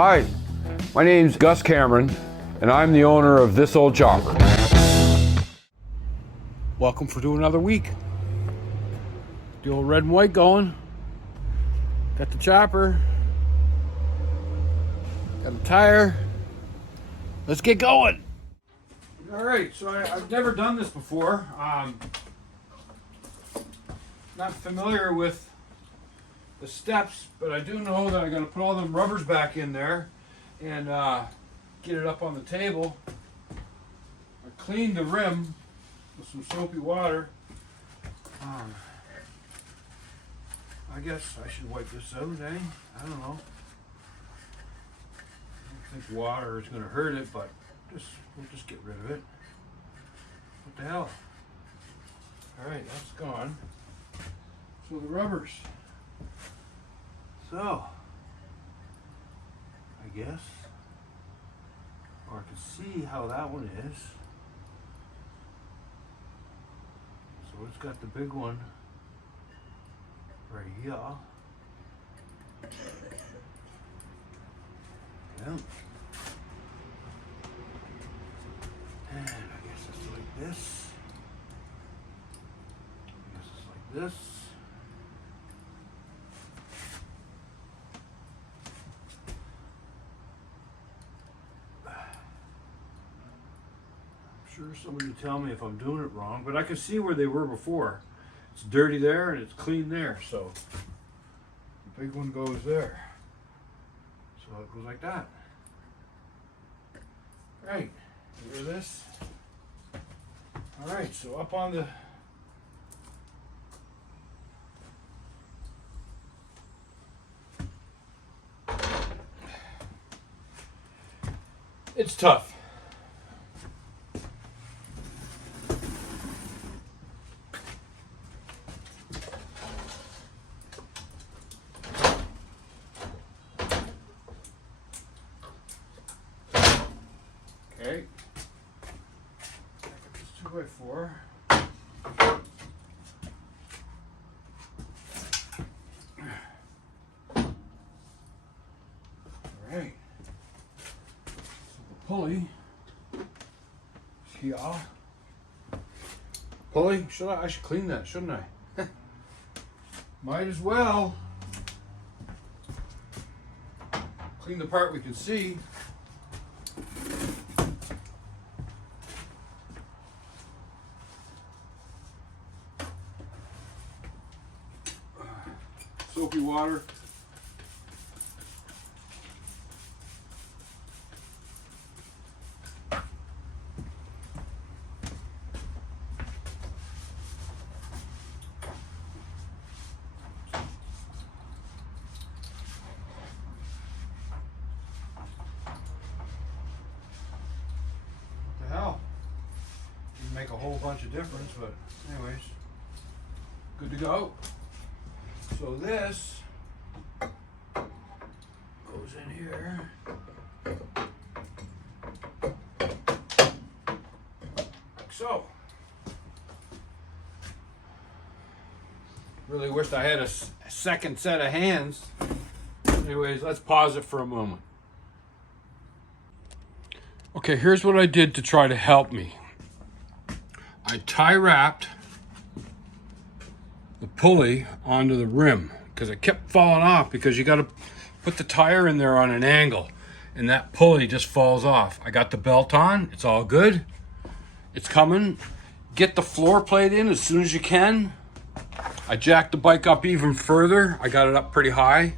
Hi, my name's Gus Cameron, and I'm the owner of This Old Chopper. Welcome to another week. The old red and white going. Got the chopper. Got the tire. Let's get going. All right, so I've never done this before. Not familiar with the steps, but I do know that I got to put all them rubbers back in there and get it up on the table. I cleaned the rim with some soapy water. I guess I should wipe this out, eh? I don't know. I don't think water is going to hurt it, but we'll just get rid of it. What the hell? All right, that's gone. So the rubbers. So, I guess, or I can see how that one is. So it's got the big one right here. Yeah. And I guess it's like this. I guess it's like this. Sure, somebody will tell me if I'm doing it wrong, but I can see where they were before. It's dirty there and it's clean there, so the big one goes there. So it goes like that. Right, get rid of this. All right, so up on the it's tough. Okay. Back up this 2x4. Alright. So the pulley is here. Pulley? I should clean that, shouldn't I? Might as well. Clean the part we can see. Soapy water. What the hell? Didn't make a whole bunch of difference, but anyways, good to go. So this goes in here. Like so. Really wished I had a second set of hands. Anyways, let's pause it for a moment. Okay, here's what I did to try to help me. I tie wrapped the pulley onto the rim because it kept falling off because you got to put the tire in there on an angle and that pulley just falls off. I got the belt on, it's all good. It's coming. Get the floor plate in as soon as you can. I jacked the bike up even further. I got it up pretty high.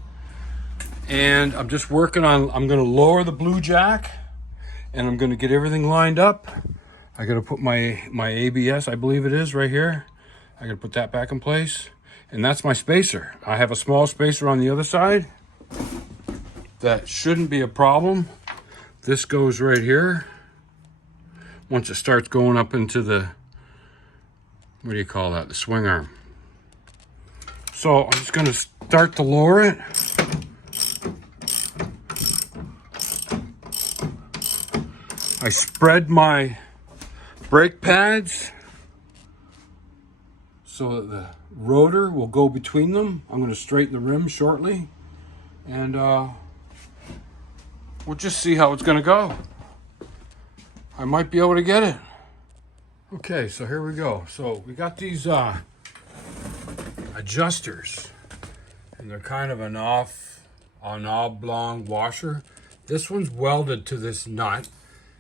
And I'm just working on, I'm gonna lower the blue jack and I'm gonna get everything lined up. I gotta put my ABS, I believe it is, right here. I gotta put that back in place. And that's my spacer. I have a small spacer on the other side. That shouldn't be a problem. This goes right here. Once it starts going up into the, what do you call that? The swing arm. So I'm just gonna start to lower it. I spread my brake pads so that the rotor will go between them. I'm going to straighten the rim shortly, and we'll just see how it's gonna go. I might be able to get it. Okay, so here we go. So we got these adjusters, and they're kind of an oblong washer. This one's welded to this nut,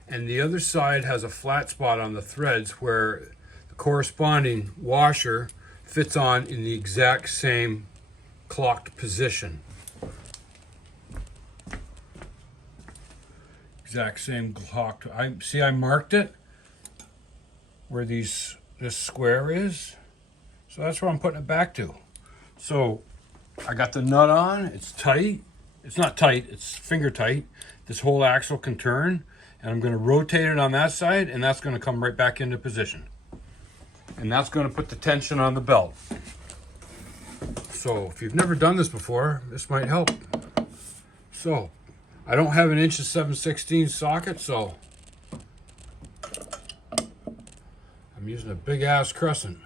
and the other side has a flat spot on the threads where the corresponding washer fits on in the exact same clocked position. Exact same clocked. I marked it where this square is. So that's where I'm putting it back to. So I got the nut on, it's tight. It's not tight, it's finger tight. This whole axle can turn, and I'm gonna rotate it on that side, and that's gonna come right back into position. And that's gonna put the tension on the belt. So if you've never done this before, this might help. So I don't have an 1.7/16 socket, so I'm using a big ass crescent.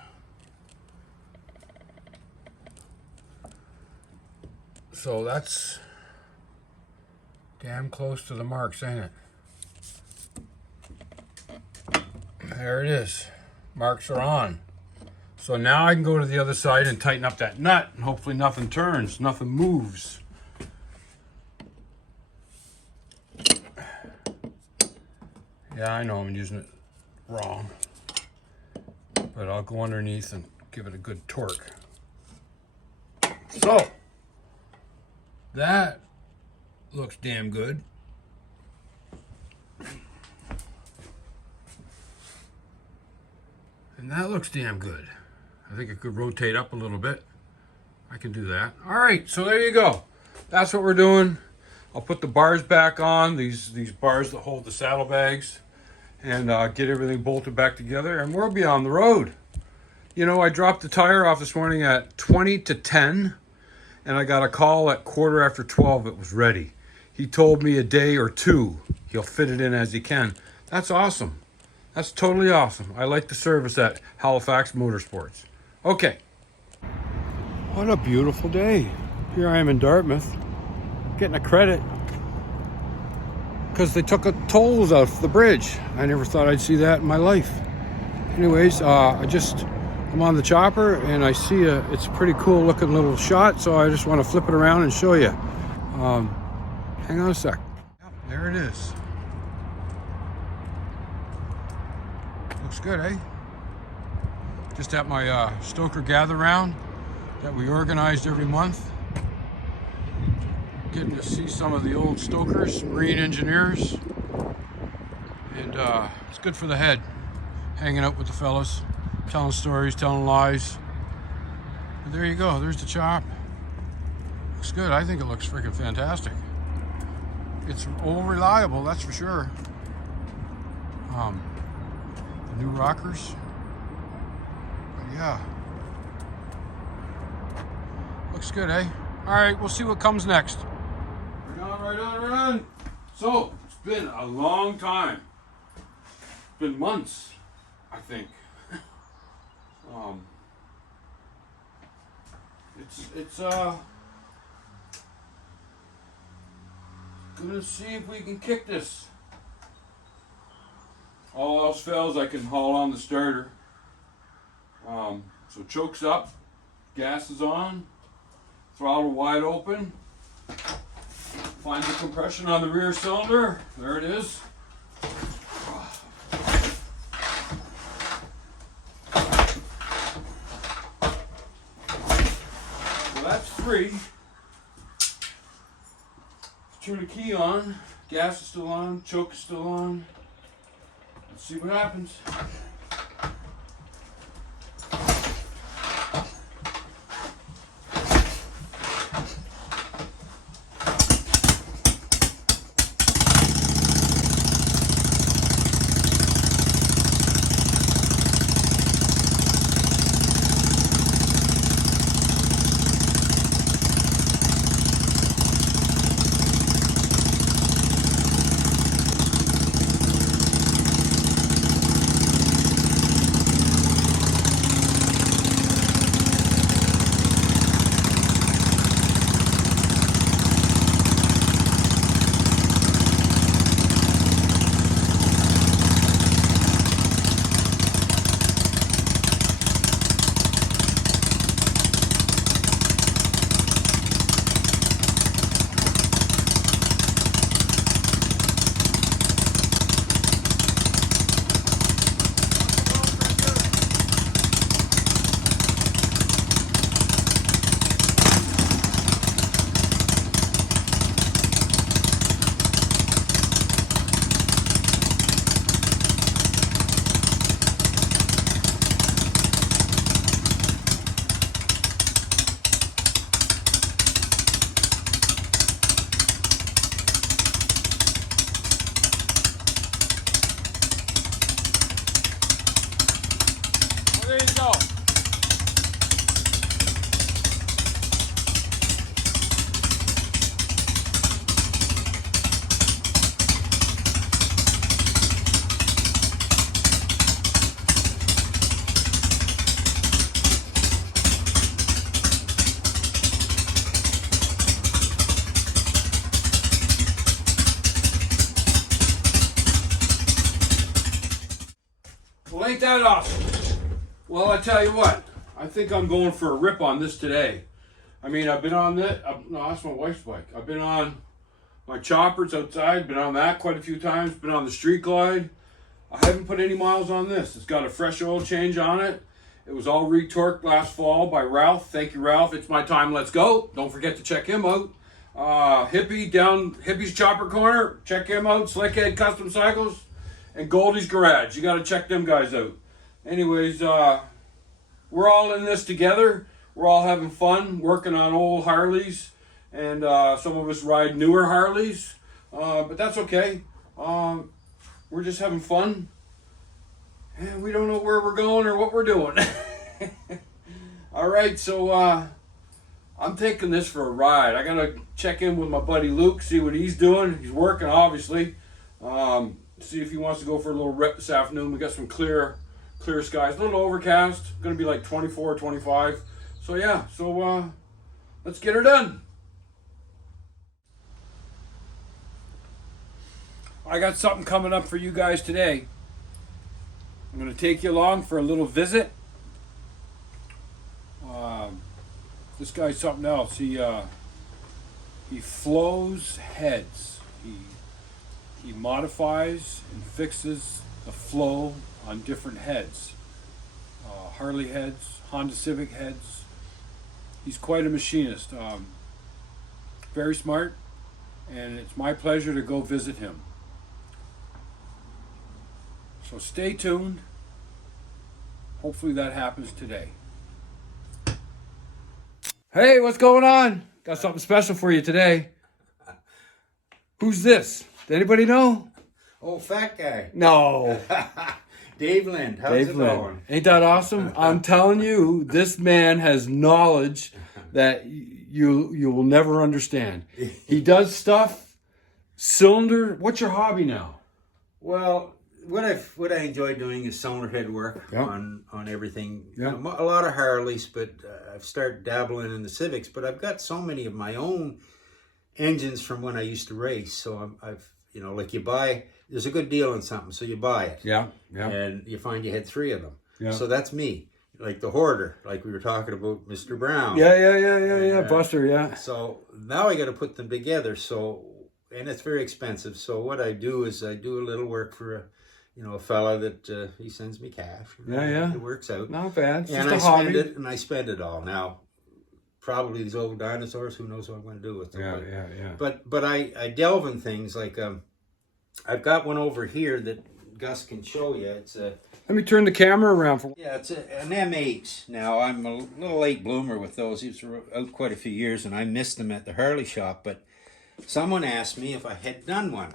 So that's damn close to the marks, ain't it? There it is. Marks are on. So now I can go to the other side and tighten up that nut, and hopefully nothing turns, nothing moves. Yeah, I know I'm using it wrong, but I'll go underneath and give it a good torque. So that looks damn good. And that looks damn good. I think it could rotate up a little bit. I can do that. All right, so there you go. That's what we're doing. I'll put the bars back on, these bars that hold the saddlebags, and get everything bolted back together, and we'll be on the road. You know, I dropped the tire off this morning at 20 to 10, and I got a call at 12:15 it was ready. He told me a day or two he'll fit it in as he can. That's awesome. That's totally awesome. I like the service at Halifax Motorsports. Okay. What a beautiful day. Here I am in Dartmouth, getting a credit because they took tolls off the bridge. I never thought I'd see that in my life. Anyways, I'm on the chopper, and I see it's a pretty cool looking little shot, so I just want to flip it around and show you. Hang on a sec. Yep, there it is. Looks good, eh? Just at my Stoker gather round that we organized every month. Getting to see some of the old stokers, marine engineers, and it's good for the head, hanging out with the fellas, telling stories, telling lies. But there you go, there's the chop. Looks good. I think it looks freaking fantastic. It's old reliable, that's for sure. The new rockers, but yeah, looks good, eh? All right, we'll see what comes next. Right on. So, it's been a long time. It's been months, I think. It's gonna see if we can kick this. All else fails, I can haul on the starter. So choke's up, gas is on, throttle wide open. Find the compression on the rear cylinder. There it is. Well, that's free. Let's turn the key on. Gas is still on. Choke is still on. Let's see what happens. go. Well, ain't that awesome? Well, I tell you what, I think I'm going for a rip on this today. I mean, I've been on this, no, that's my wife's bike. I've been on my choppers outside, been on that quite a few times, been on the Street Glide. I haven't put any miles on this. It's got a fresh oil change on it. It was all retorqued last fall by Ralph. Thank you, Ralph. It's my time. Let's go. Don't forget to check him out. Hippie down Hippie's Chopper Corner. Check him out. Slickhead Custom Cycles. And Goldie's Garage. You got to check them guys out. Anyways, we're all in this together. We're all having fun working on old Harleys. And some of us ride newer Harleys. But that's okay. We're just having fun. And we don't know where we're going or what we're doing. All right, so I'm taking this for a ride. I got to check in with my buddy Luke, see what he's doing. He's working, obviously. See if he wants to go for a little rip this afternoon. We got some clear skies, a little overcast, gonna be like 24, 25. So yeah, let's get her done. I got something coming up for you guys today. I'm gonna take you along for a little visit. This guy's something else. He flows heads. He modifies and fixes the flow on different heads. Harley heads, Honda Civic heads. He's quite a machinist. Very smart, and it's my pleasure to go visit him. So stay tuned. Hopefully that happens today. Hey, what's going on? Got something special for you today. Who's this? Does anybody know? Oh, fat guy. No. Dave Lind. How's Dave it Lind. going? Ain't that awesome? I'm telling you, this man has knowledge that you will never understand. He does stuff, cylinder. What's your hobby now? Well, what I enjoy doing is cylinder head work on everything. A lot of Harleys, but I've started dabbling in the Civics. But I've got so many of my own engines from when I used to race. So I've like you buy. There's a good deal on something, so you buy it. Yeah. And you find you had 3 of them. Yeah. So that's me. Like the hoarder, like we were talking about Mr. Brown. Yeah, Buster, yeah. So now I got to put them together. So, and it's very expensive. So what I do is I do a little work for a fella that he sends me cash. It works out. Not bad. It's and just I a hobby. spend it, and I spend it all. Now, probably these old dinosaurs, who knows what I'm going to do with them. Yeah. But I delve in things like I've got one over here that Gus can show you. It's a Let me turn the camera around for. Yeah, it's an M8. Now, I'm a little late bloomer with those. He was out quite a few years, and I missed them at the Harley shop. But someone asked me if I had done one,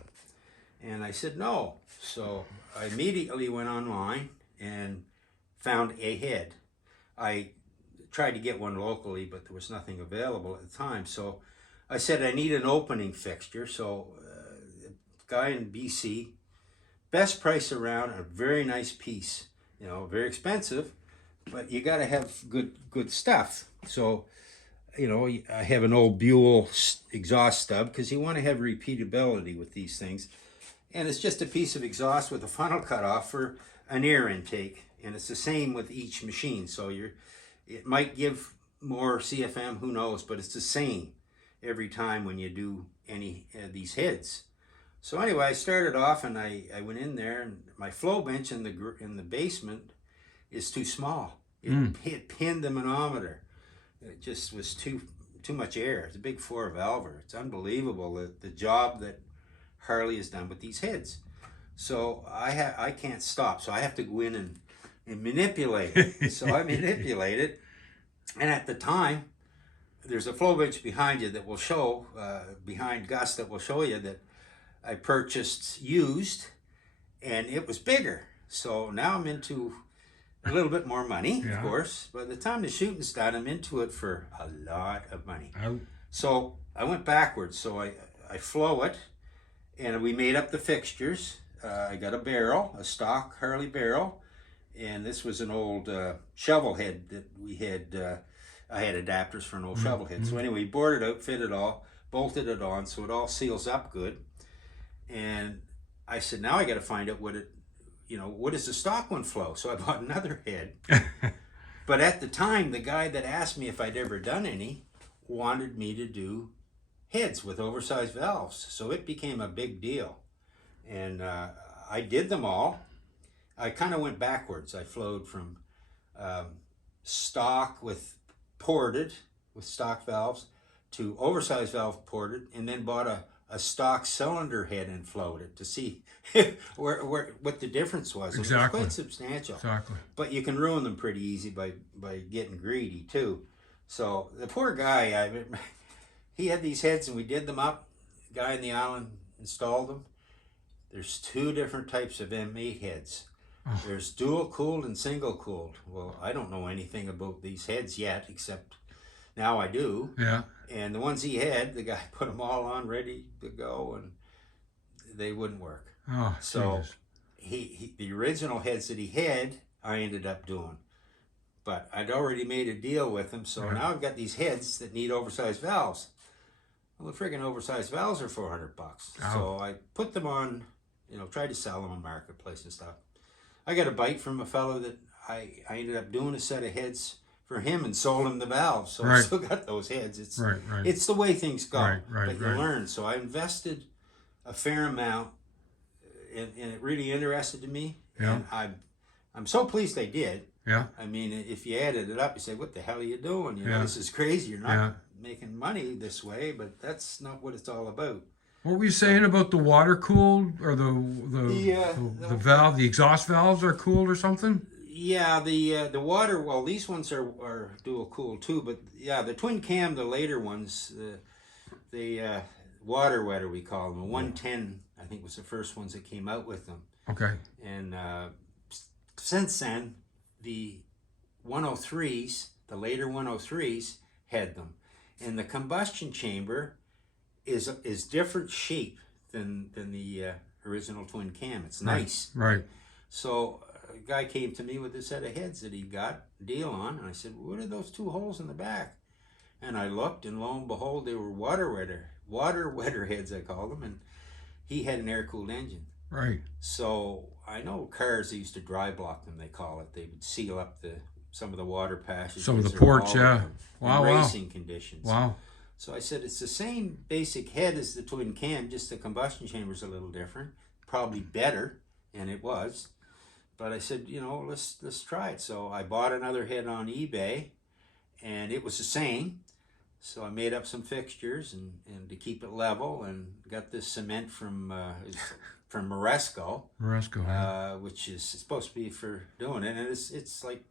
and I said no. So I immediately went online and found a head. I tried to get one locally, but there was nothing available at the time. So I said I need an opening fixture. So guy in BC, best price around, a very nice piece, very expensive, but you got to have good stuff. So, I have an old Buell exhaust stub because you want to have repeatability with these things. And it's just a piece of exhaust with a funnel cut off for an air intake. And it's the same with each machine. So it might give more CFM, who knows, but it's the same every time when you do any of these heads. So anyway, I started off and I went in there, and my flow bench in the basement is too small. It pinned the manometer. It just was too much air. It's a big 4-valver. It's unbelievable the job that Harley has done with these heads. So I can't stop. So I have to go in and manipulate it. So I manipulate it, and at the time, there's a flow bench behind you that will show behind Gus that will show you that I purchased used, and it was bigger. So now I'm into a little bit more money, Yeah. of course. By the time the shooting's done, I'm into it for a lot of money. I, So I went backwards. So I flow it, and we made up the fixtures. I got a barrel, a stock Harley barrel, and this was an old shovel head that we had. I had adapters for an old shovel head. So anyway, boarded out, fit it all, bolted it on, so it all seals up good. And I said, now I got to find out what does the stock one flow? So I bought another head. But at the time, the guy that asked me if I'd ever done any wanted me to do heads with oversized valves. So it became a big deal. And I did them all. I kind of went backwards. I flowed from stock with ported, with stock valves, to oversized valve ported, and then bought a stock cylinder head and flowed it to see what the difference was. Exactly. It was quite substantial. exactly. But you can ruin them pretty easy by getting greedy too. So the poor guy, he had these heads and we did them up. The guy in the island installed them. There's two different types of M8 heads. Oh. There's dual cooled and single cooled. Well, I don't know anything about these heads yet, except now I do. Yeah. And the ones he had, the guy put them all on ready to go, and they wouldn't work. Oh, So Jesus. he the original heads that he had, I ended up doing. But I'd already made a deal with him, so Yeah. now I've got these heads that need oversized valves. Well, the friggin' oversized valves are $400. Ow. So I put them on, tried to sell them on Marketplace and stuff. I got a bite from a fellow that I ended up doing a set of heads for him and sold him the valves. So I Right. still got those heads. It's Right. it's the way things go. Right, but you right. learn. So I invested a fair amount, and it really interested me. Yeah. And I'm so pleased I did. Yeah. I mean, if you added it up, you say, "What the hell are you doing? Yeah. This is crazy. You're not Yeah. making money this way." But that's not what it's all about. What were you saying about the water cooled or the valve, the exhaust valves are cooled or something? Yeah, the water. Well, these ones are dual cool too. But yeah, the twin cam, the later ones, the water wetter we call them. The 110, I think, was the first ones that came out with them. Okay. And since then, the 103s, the later 103s, had them. And the combustion chamber is different shape than the original twin cam. It's nice. Right. So a guy came to me with a set of heads that he got a deal on, and I said, "What are those two holes in the back?" And I looked, and lo and behold, they were water wetter heads, I call them, and he had an air-cooled engine. Right. So I know cars, they used to dry block them, they call it. They would seal up some of the water passages. Some of the or ports, all of yeah. them in Wow, wow. racing conditions. Wow. So I said, it's the same basic head as the twin cam, just the combustion chamber's a little different, probably better, and it was. But I said, let's try it. So I bought another head on eBay, and it was the same. So I made up some fixtures and to keep it level, and got this cement from Moresco, which is supposed to be for doing it. And it's like,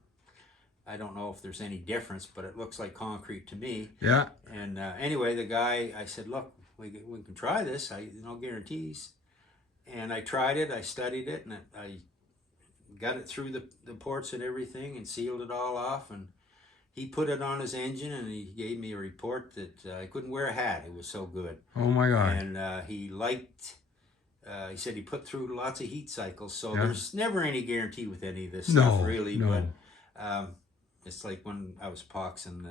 I don't know if there's any difference, but it looks like concrete to me. Yeah. And anyway, the guy, I said, "Look, we can try this. No guarantees." And I tried it. I studied it, and I got it through the ports and everything, and sealed it all off. And he put it on his engine, and he gave me a report that I couldn't wear a hat. It was so good. Oh my God. And he liked. He said he put through lots of heat cycles, so Yeah. there's never any guarantee with any of this No, stuff, really. no. But it's like when I was epoxying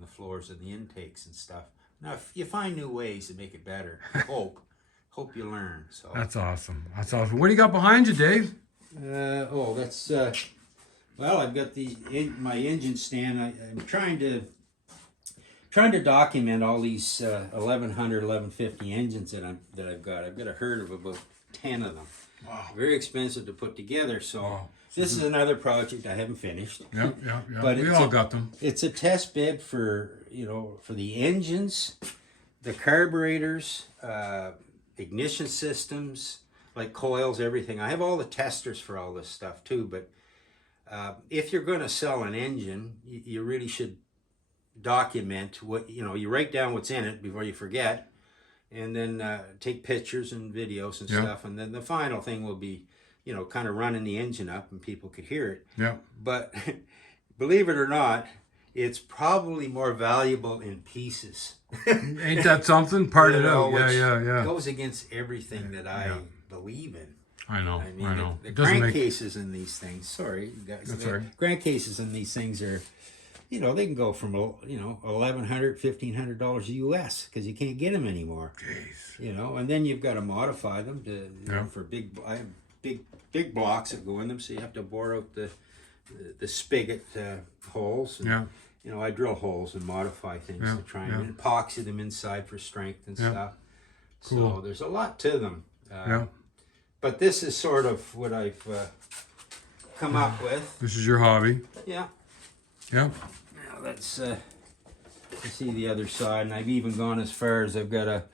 the floors and the intakes and stuff. Now, if you find new ways to make it better, hope you learn. So That's awesome. That's awesome. What do you got behind you, Dave? that's well, I've got my engine stand. I'm trying to document all these 1100, 1150 engines that I've got. I've got a herd of about 10 of them. Wow. Very expensive to put together. So Wow. this is another project I haven't finished. Yeah. But We it's all a- got them. It's a test bed for the engines, the carburetors, ignition systems, like coils, everything. I have all the testers for all this stuff too. But if you're going to sell an engine, you really should document what you write down what's in it before you forget, and then take pictures and videos and Yeah. stuff. And then the final thing will be you know, kind of running the engine up and people could hear it. Yeah. But believe it or not, it's probably more valuable in pieces. Ain't that something? Part You it know, out. which Yeah. goes against everything that I believe in. I know. I mean, I know. the It doesn't make. crankcases in these things. Sorry, guys. That's The all right. crankcases in these things are, you know, they can go from $1,100, $1,500 US because you can't get them anymore. Jeez. You know, and then you've got to modify them to for big. I have big blocks that go in them, so you have to bore out the spigot holes. And, you know, I drill holes and modify things to try and epoxy them inside for strength and stuff. Cool. So there's a lot to them. But this is sort of what I've come up with. This is your hobby. Yeah. Yeah. Now let's see the other side. And I've even gone as far as I've got a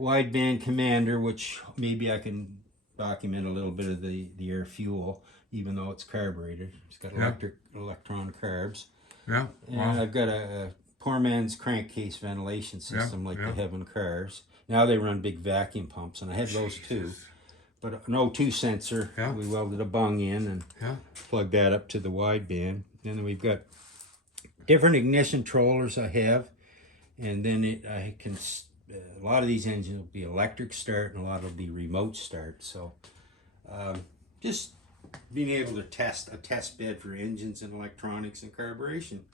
wideband commander, which maybe I can document a little bit of the air fuel, even though it's carbureted. It's got electron carbs. Yeah. And I've got a poor man's crankcase ventilation system like they have in cars. Now they run big vacuum pumps, and I have those too. But an O2 sensor, we welded a bung in and plugged that up to the wideband. Then we've got different ignition controllers I have, and then I can. A lot of these engines will be electric start, and a lot will be remote start. So, just being able to test a test bed for engines and electronics and carburation.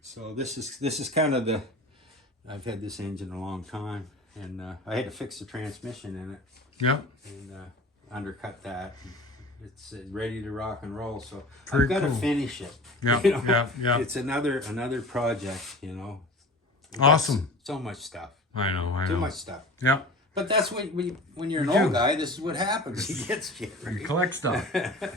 So this is kind of the. I've had this engine a long time, and I had to fix the transmission in it. Yeah. And undercut that. It's ready to rock and roll. So Pretty I've got to cool. finish it. Yeah. You know? Yeah. It's another project. You know. Awesome. So much stuff. I know. Too much stuff. Yeah. But that's when you're an old guy, this is what happens. He gets shit. You collect stuff.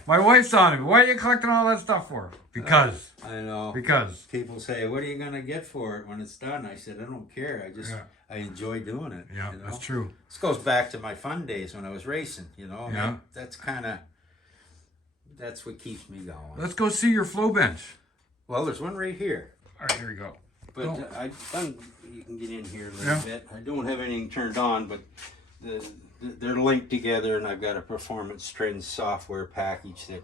My wife's on me. Why are you collecting all that stuff for? Because. I know. Because. People say, "What are you gonna get for it when it's done?" I said, "I don't care. I enjoy doing it." Yeah, you know? that's true. This goes back to my fun days when I was racing. You know. Yeah. That's what keeps me going. Let's go see your flow bench. Well, there's one right here. All right, here we go. But you can get in here a little bit. I don't have anything turned on, but they're linked together, and I've got a Performance Trends software package that.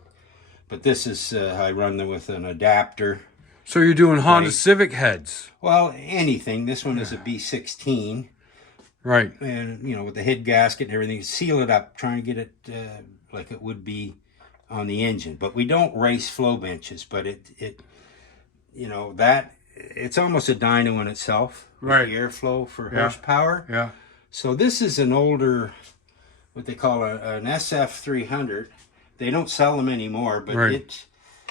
But this is I run them with an adapter. So you're doing Honda Civic heads. Well, anything. This one is a B16. Right. And, you know, with the head gasket and everything, seal it up, trying to get it like it would be on the engine. But we don't race flow benches, but it you know, it's almost a dyno in itself. Right. The airflow for horsepower. Yeah. So this is an older, what they call an SF300. They don't sell them anymore, but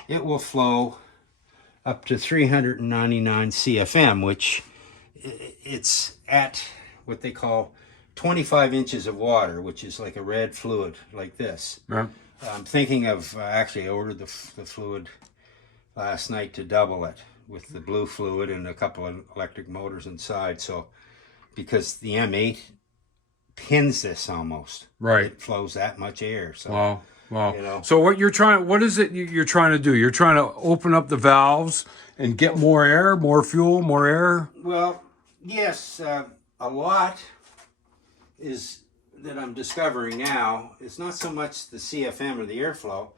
it will flow up to 399 CFM, which it's at what they call 25 inches of water, which is like a red fluid like this. Yeah. I'm thinking of, actually I ordered the fluid last night to double it with the blue fluid and a couple of electric motors inside. So, because the M8 pins this almost. Right. It flows that much air. So, Wow. You know. So what is it you're trying to do? You're trying to open up the valves and get more air, more fuel, more air? Well, yes, a lot is that I'm discovering now. It's not so much the CFM or the airflow,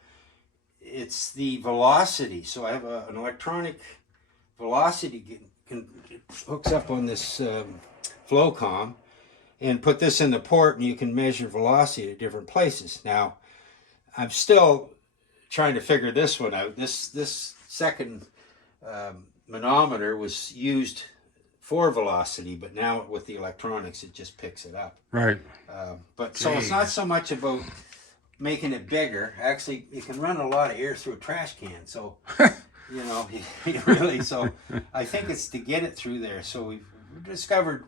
it's the velocity. So I have an electronic velocity hooks up on this flow comm, and put this in the port, and you can measure velocity at different places. Now, I'm still trying to figure this one out. This second manometer was used for velocity, but now with the electronics, it just picks it up. Right. So it's not so much about making it bigger. Actually, you can run a lot of air through a trash can. So, you know, really. So I think it's to get it through there. So we've discovered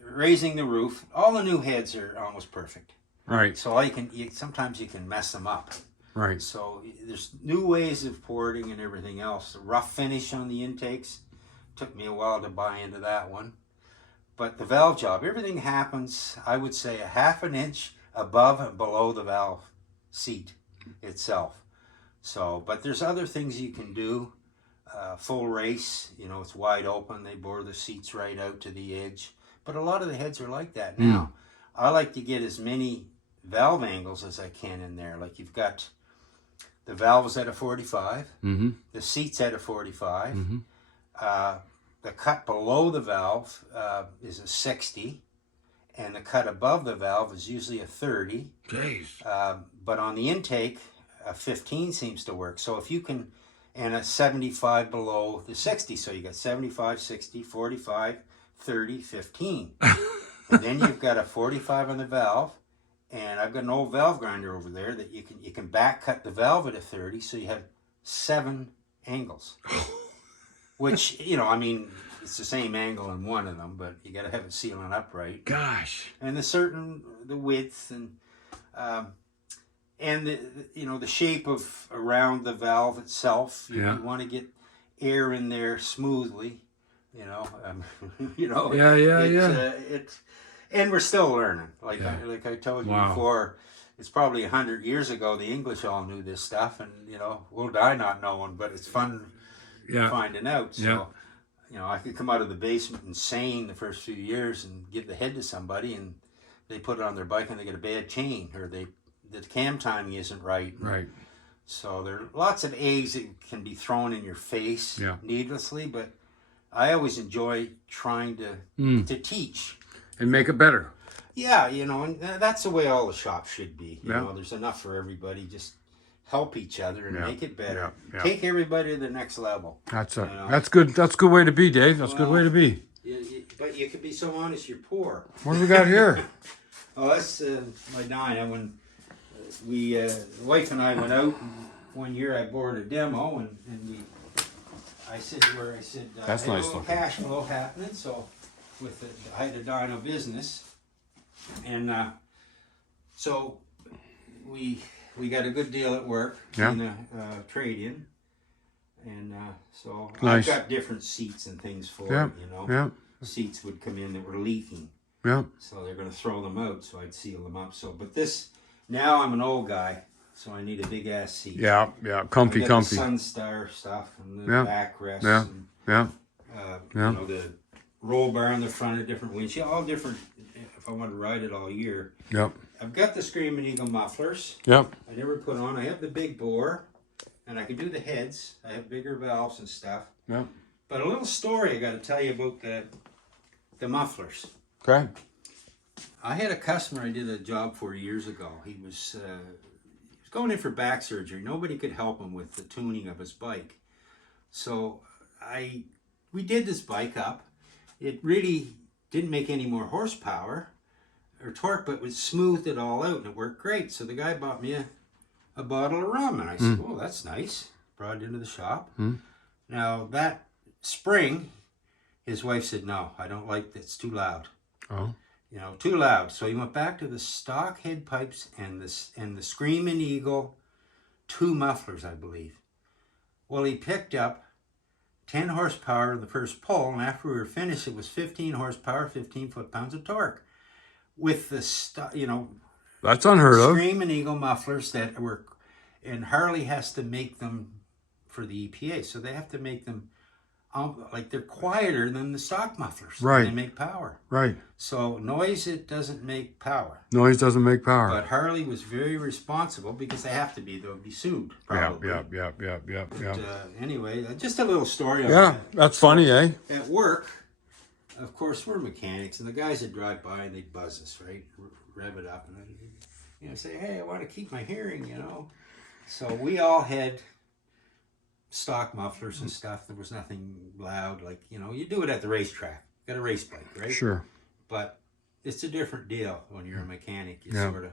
raising the roof. All the new heads are almost perfect. Right. So sometimes you can mess them up. Right. So there's new ways of porting and everything else. The rough finish on the intakes took me a while to buy into that one. But the valve job, everything happens, I would say, a half an inch above and below the valve seat itself. So, but there's other things you can do. Full race, you know, it's wide open. They bore the seats right out to the edge. But a lot of the heads are like that now. I like to get as many valve angles as I can in there. Like you've got the valves at a 45, the seats at a 45, the cut below the valve is a 60, and the cut above the valve is usually a 30. Jeez. But on the intake, a 15 seems to work. So if you can, and a 75 below the 60, so you got 75, 60, 45, 30, 15. And then you've got a 45 on the valve, and I've got an old valve grinder over there that you can back cut the valve at a 30, so you have 7 angles. Which, you know, I mean, it's the same angle in one of them, but you got to have it sealing upright. Gosh. And the width and the you know, the shape of around the valve itself. You want to get air in there smoothly. You know, you know. It's and we're still learning. Like I told you before, it's probably 100 years ago. The English all knew this stuff, and you know, we'll die not knowing. But it's fun finding out. So, you know, I could come out of the basement insane the first few years and give the head to somebody, and they put it on their bike and they get a bad chain, or the cam timing isn't right. Right. So there are lots of eggs that can be thrown in your face needlessly, but I always enjoy trying to teach. And make it better. Yeah, you know, and that's the way all the shops should be. You know, there's enough for everybody. Just help each other and make it better. Take everybody to the next level. That's good. That's a good way to be, Dave. That's a good way to be. But you can be so honest, you're poor. What do we got here? Oh, that's my Dinah. When the wife and I went out, and one year I bought a demo, and I said to her, that's nice. A little cash flow happening, so I had a dyno business, and so we got a good deal at work in a trade-in, and so I've got different seats and things for it, you know. Seats would come in that were leaking, so they're going to throw them out, so I'd seal them up. So, but now I'm an old guy, so I need a big ass seat. Comfy. The Sunstar stuff and the backrest, and you know, the roll bar on the front of different winds, all different. If I want to ride it all year, I've got the Screaming Eagle mufflers. I never put on. I have the big bore, and I can do the heads. I have bigger valves and stuff. But a little story I got to tell you about the mufflers. Okay. I had a customer I did a job for years ago. He was going in for back surgery. Nobody could help him with the tuning of his bike. So we did this bike up. It really didn't make any more horsepower or torque, but it smoothed it all out, and it worked great. So the guy bought me a bottle of rum, and I said, "Oh, that's nice." Brought it into the shop. Now that spring, his wife said, "No, I don't like that. It's too loud." Oh. You know, too loud. So he went back to the stock head pipes and the Screaming Eagle 2 mufflers, I believe. Well, he picked up 10 horsepower in the first pull, and after we were finished, it was 15 horsepower, 15 foot-pounds of torque. With the, you know, that's unheard of. Screaming Eagle mufflers that were, and Harley has to make them for the EPA, so they have to make them like they're quieter than the stock mufflers. Right. They make power. Right. So noise, it doesn't make power. Noise doesn't make power. But Harley was very responsible because they have to be. They'll be sued, probably. Yeah. Anyway, just a little story. That's funny, eh? At work, of course, we're mechanics, and the guys would drive by and they'd buzz us, right? Rev it up, and then, you know, say, "Hey, I want to keep my hearing," you know. So we all had stock mufflers and stuff. There was nothing loud, like, you know, you do it at the racetrack. You got a race bike, right? Sure. But it's a different deal when you're a mechanic. You sort of,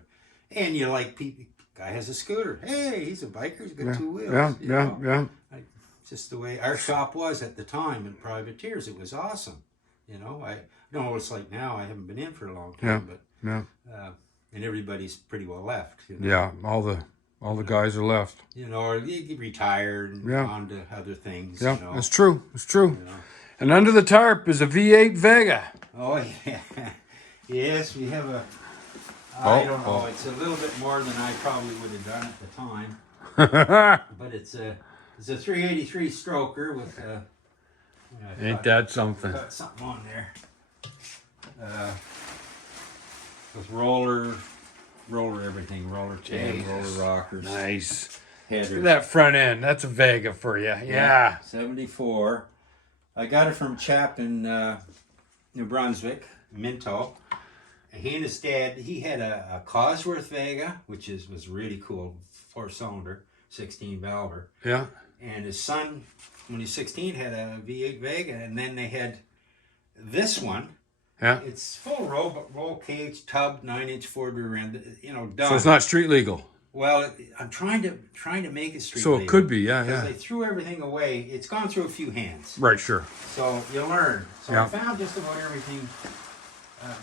and you like people. Guy has a scooter. Hey, he's a biker. He's got 2 wheels. Just the way our shop was at the time in Privateers. It was awesome. You know, I don't know what it's like now. I haven't been in for a long time, but and everybody's pretty well left. You know? Yeah, all the guys are left. You know, or you get retired and on to other things. Yeah, you know? it's true. It's true. You know? And under the tarp is a V8 Vega. Oh, yeah. Yes, we have a... I don't know. It's a little bit more than I probably would have done at the time. But it's a 383 stroker with a... Ain't that something? Got something on there. With roller roller everything, roller tail, roller rockers, Nice. headers. Look at that front end. That's a Vega for you. Yeah. 74. I got it from a chap in New Brunswick, Minto. He and his dad, he had a Cosworth Vega, which was really cool, 4-cylinder, 16 valver. Yeah. And his son, when he's 16, had a V8 Vega, and then they had this one. Yeah. It's full roll cage, tub, 9-inch Ford rear end, done. So it's not street legal. Well, I'm trying to make it street So legal. it could be, yeah, because yeah. they threw everything away. It's gone through a few hands. Right, sure. So you learn. So Yeah. I found just about everything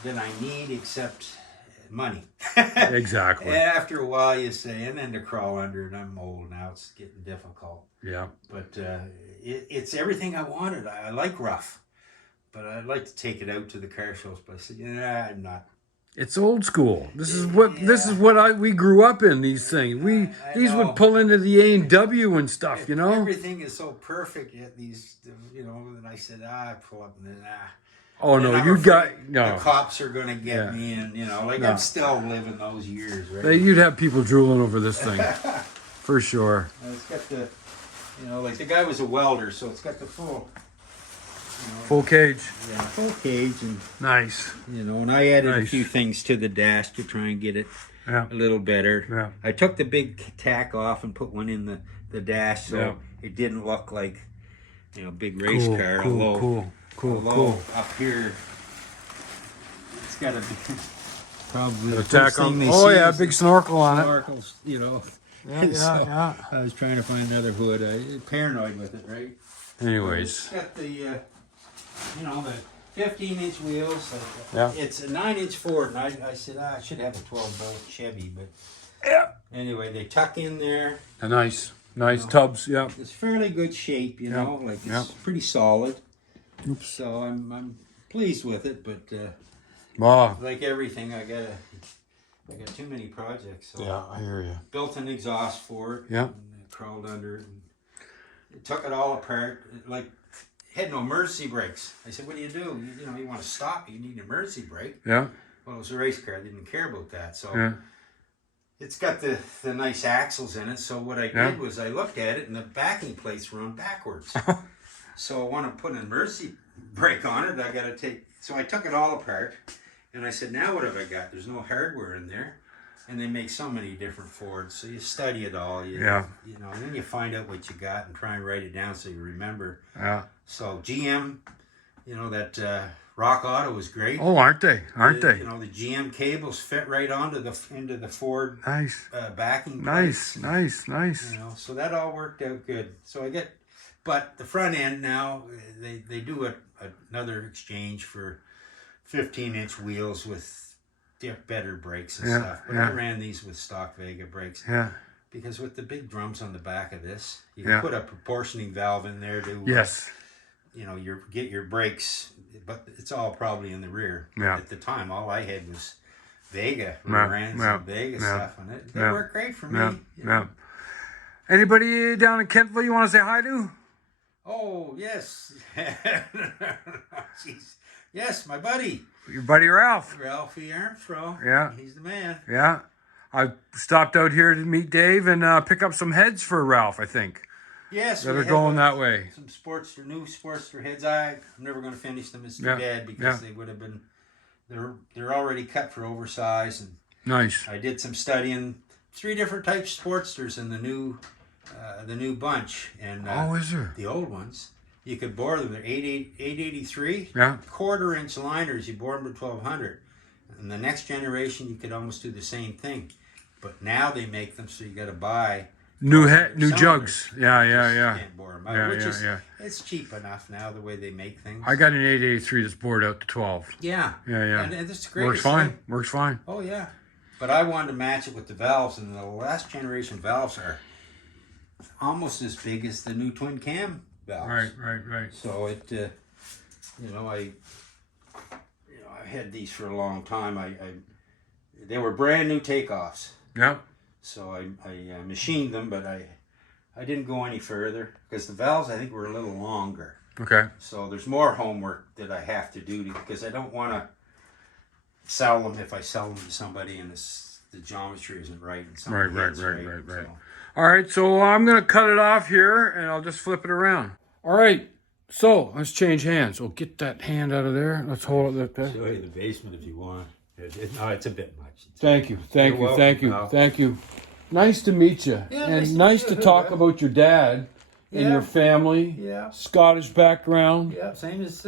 that I need except money. Exactly. And after a while, you say, and then to crawl under it. I'm old now; it's getting difficult. Yeah. But it's everything I wanted. I like rough, but I'd like to take it out to the car shows. But I said, I'm not. It's old school. This is what we grew up in. These things. These know. would pull into the A&W and stuff. Everything is so perfect at these. And I said, I pull up and then Oh and no, I'm you got afraid no. The cops are gonna get Yeah. me, and No. I'm still living those years, right? You'd have people drooling over this thing, for sure. And it's got the, like the guy was a welder, so it's got the full, Full cage. full cage, and Nice. and I added a Nice. few things to the dash to try and get it Yeah. a little better. Yeah. I took the big tack off and put one in the dash, so Yeah. it didn't look like, big race car. Cool. Although up here, it's got to be probably the Tack first thing on. they Oh see yeah, is big snorkel on it. snorkels, Yeah, So, yeah. I was trying to find another hood. I paranoid with it, right? Anyways. It's got the, the 15-inch wheels. Yeah. It's a 9-inch Ford, and I said, I should have a 12-bolt Chevy, but Yeah. anyway, they tuck in there. Nice tubs. Yeah. It's fairly good shape, like it's pretty solid. Oops. So I'm pleased with it, but Wow. like everything, I got too many projects. So Yeah, I hear you. built an exhaust for it. Yeah. And crawled under it. And it took it all apart. It had no emergency brakes. I said, "What do? You want to stop? You need an emergency brake." Yeah. Well, it was a race car. I didn't care about that. So Yeah. it's got the nice axles in it. So what I Yeah. did was I looked at it, and the backing plates run backwards. So I want to put an emergency brake on it. I got to take. So I took it all apart, and I said, "Now what have I got? There's no hardware in there." And they make so many different Fords, so you study it all. Yeah. And then you find out what you got and try and write it down so you remember. Yeah. So GM, that Rock Auto was great. Oh, aren't they? The GM cables fit right onto into the Ford Nice. backing Nice. plates. Nice. So that all worked out good. So but the front end now they do another exchange for 15-inch wheels with better brakes and stuff. But I ran these with stock Vega brakes. Yeah. Because with the big drums on the back of this, you Yeah. can put a proportioning valve in there to Yes. get your brakes, but it's all probably in the rear. Yeah. At the time, all I had was Vega, Yeah. rear ends Yeah. and Vega Yeah. stuff on it. They Yeah. work great for me. Yeah. you know. Yeah. Anybody down in Kentville you want to say hi to? Oh, yes. Jeez. Yes, my buddy. Your buddy Ralph. Ralphie Armstrong. Yeah. He's the man. Yeah. I stopped out here to meet Dave and pick up some heads for Ralph, I think. Yes. That we are have going that way. Some new Sportster heads. I'm never going to finish them. It's too Yeah. bad because Yeah. they would have been, they're already cut for oversize. And Nice. I did some studying. 3 different types of Sportsters in the new bunch. And Oh, is there? the old ones, you could bore them. They're 883. Yeah. 1/4-inch liners. You bore them to 1200. And the next generation, you could almost do the same thing. But now they make them so you got to buy New cylinders. jugs. Yeah. You can't bore them out, Yeah, which yeah, is yeah. it's cheap enough now the way they make things. I got an 883 that's bored out to 12. Yeah. Yeah. And it's great. Works It's fine. like- Works fine. oh yeah. But I wanted to match it with the valves, and the last generation valves are almost as big as the new twin cam valves. Right. So it, I've had these for a long time. They were brand new takeoffs. Yeah. So I machined them, but I didn't go any further because the valves I think were a little longer. Okay. So there's more homework that I have to do because I don't want to sell them if I sell them to somebody and it's the geometry isn't right. And some Right. hits, So. All right, so I'm going to cut it off here, and I'll just flip it around. All right, so let's change hands. We'll get that hand out of there. Let's hold it like that. Show you the basement if you want. No, it's a bit much. Thank you. You're welcome, pal. Thank you. Nice to meet you. Yeah, and nice nice to talk about your dad and Yeah. your family. Yeah. Scottish background. Yeah, same as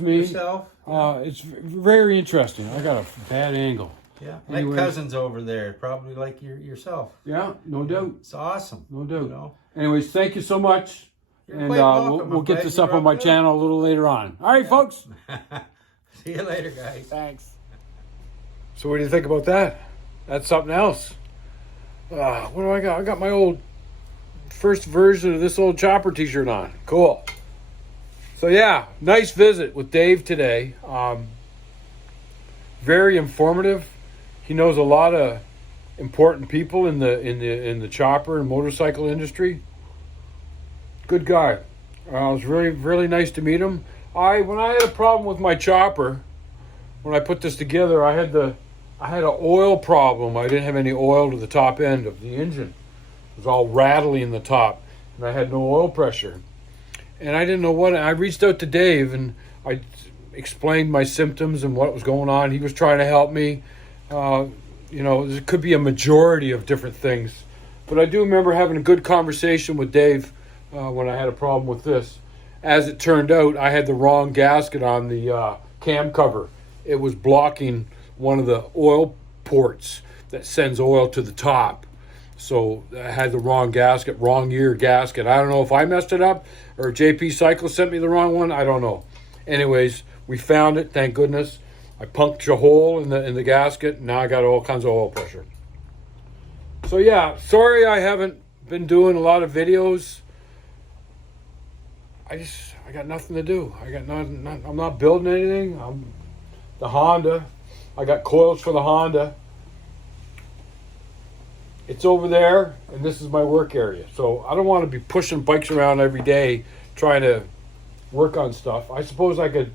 me. yourself. It's very interesting. I got a bad angle. Yeah, Anyways. my cousin's over there, probably like yourself. Yeah, no doubt. It's awesome. No doubt. You know? Anyways, thank you so much. You're And quite welcome. we'll I'm get glad this you up on dropped my in. channel a little later on. All right, folks. See you later, guys. Thanks. So what do you think about that? That's something else. What do I got? I got my old first version of this old chopper t-shirt on. Cool. So yeah, nice visit with Dave today. Very informative. He knows a lot of important people in the chopper and motorcycle industry. Good guy. It was really nice to meet him. When I had a problem with my chopper, when I put this together, I had an oil problem. I didn't have any oil to the top end of the engine. It was all rattly in the top, and I had no oil pressure. And I didn't know what. I reached out to Dave, and I explained my symptoms and what was going on. He was trying to help me. There could be a majority of different things, but I do remember having a good conversation with Dave when I had a problem with this. As it turned out, I had the wrong gasket on the cam cover. It was blocking one of the oil ports that sends oil to the top. So I had the wrong gasket, wrong year gasket. I don't know if I messed it up or JP Cycle sent me the wrong one. I don't know. Anyways, we found it, thank goodness. I punched a hole in the gasket. Now I got all kinds of oil pressure. So yeah, sorry I haven't been doing a lot of videos. I got nothing to do. I'm not building anything. The Honda. I got coils for the Honda. It's over there, and this is my work area. So I don't want to be pushing bikes around every day trying to work on stuff. I suppose I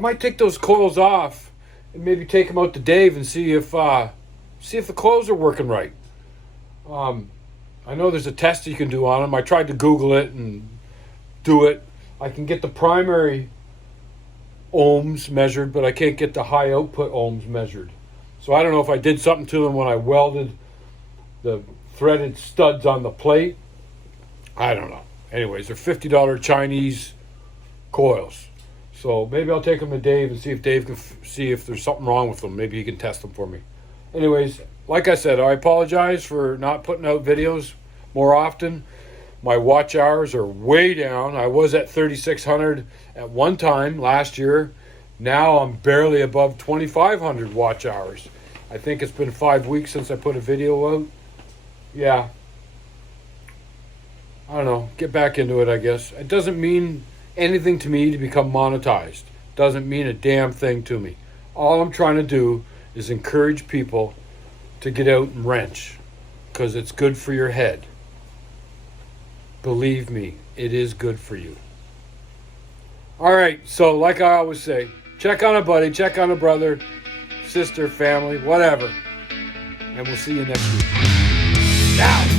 might take those coils off and maybe take them out to Dave and see if the coils are working right. I know there's a test you can do on them. I tried to Google it and do it. I can get the primary ohms measured, but I can't get the high output ohms measured. So I don't know if I did something to them when I welded the threaded studs on the plate. I don't know. Anyways, they're $50 Chinese coils. So maybe I'll take them to Dave and see if Dave can see if there's something wrong with them. Maybe he can test them for me. Anyways, like I said, I apologize for not putting out videos more often. My watch hours are way down. I was at 3,600 at one time last year. Now I'm barely above 2,500 watch hours. I think it's been 5 weeks since I put a video out. Yeah. I don't know. Get back into it, I guess. It doesn't mean anything to me to become monetized. Doesn't mean a damn thing to me. All I'm trying to do is encourage people to get out and wrench, because it's good for your head. Believe me, it is good for you. All right, so like I always say, check on a buddy, check on a brother, sister, family, whatever. And we'll see you next week. Now!